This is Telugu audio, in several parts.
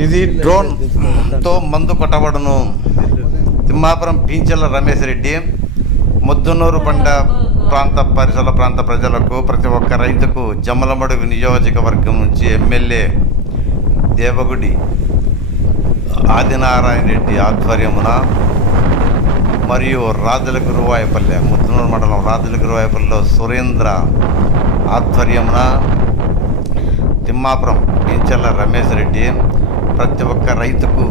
ఇది డ్రోన్తో మందు కొట్టబడును. తిమ్మాపురం పీంచెల రమేష్ రెడ్డి. ముద్దునూరు బండ పరిసర ప్రాంత ప్రజలకు, ప్రతి ఒక్క రైతుకు జమ్మలమడుగు నియోజకవర్గం నుంచి ఎమ్మెల్యే దేవగుడి ఆదినారాయణ రెడ్డి ఆధ్వర్యమున మరియు రాజుల గురువాయపల్లె, ముద్దునూరు మండలం రాజుల గురువాయపల్లెలో సురేంద్ర ఆధ్వర్యమున తిమ్మాపురం పీంచెల రమేష్ రెడ్డి ప్రతి ఒక్క రైతుకు,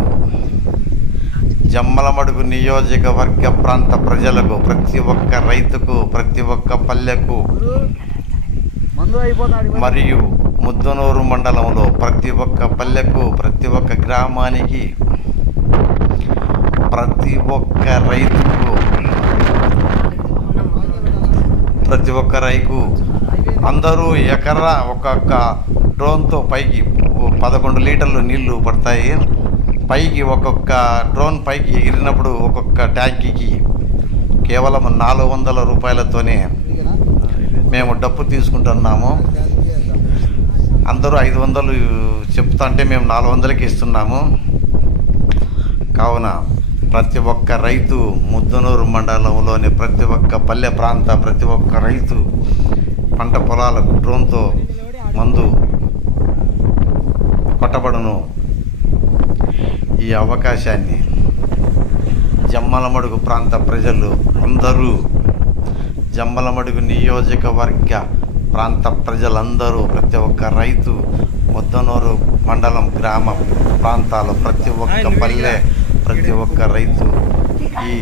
జమ్మలమడుగు నియోజకవర్గ ప్రాంత ప్రజలకు, ప్రతి ఒక్క రైతుకు, ప్రతి ఒక్క పల్లెకు మరియు ముద్దునూరు మండలంలో ప్రతి ఒక్క పల్లెకు, ప్రతి ఒక్క గ్రామానికి, ప్రతి ఒక్క రైతుకు, ప్రతి ఒక్క రైతు అందరూ ఎకరా ఒక్కొక్క డ్రోన్తో పైకి 11 లీటర్లు నీళ్లు పడతాయి. పైకి ఒక్కొక్క డ్రోన్ పైకి ఎగిరినప్పుడు ఒక్కొక్క ట్యాంకీకి కేవలం 400 రూపాయలతోనే మేము డప్పు తీసుకుంటున్నాము. అందరూ 500 చెప్తా అంటే మేము 400కి ఇస్తున్నాము. కావున ప్రతి ఒక్క రైతు, ముద్దునూరు మండలంలోని ప్రతి ఒక్క పల్లె ప్రాంత ప్రతి ఒక్క రైతు పంట పొలాలకు డ్రోన్తో మందు కొట్టబడును. ఈ అవకాశాన్ని జమ్మలమడుగు ప్రాంత ప్రజలు అందరూ, జమ్మలమడుగు నియోజకవర్గ ప్రాంత ప్రజలందరూ, ప్రతి ఒక్క రైతు, ముద్దునూరు మండలం గ్రామ ప్రాంతాలు ప్రతి ఒక్క పల్లె, ప్రతి ఒక్క రైతు ఈ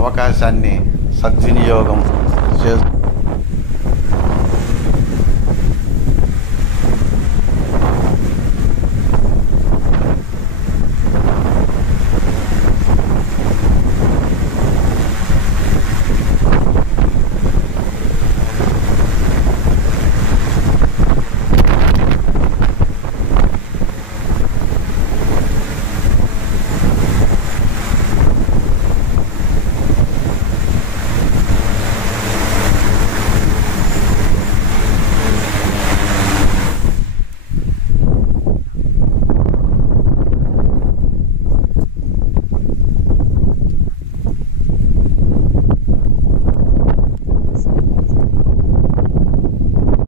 అవకాశాన్ని సద్వినియోగం చేస్తూ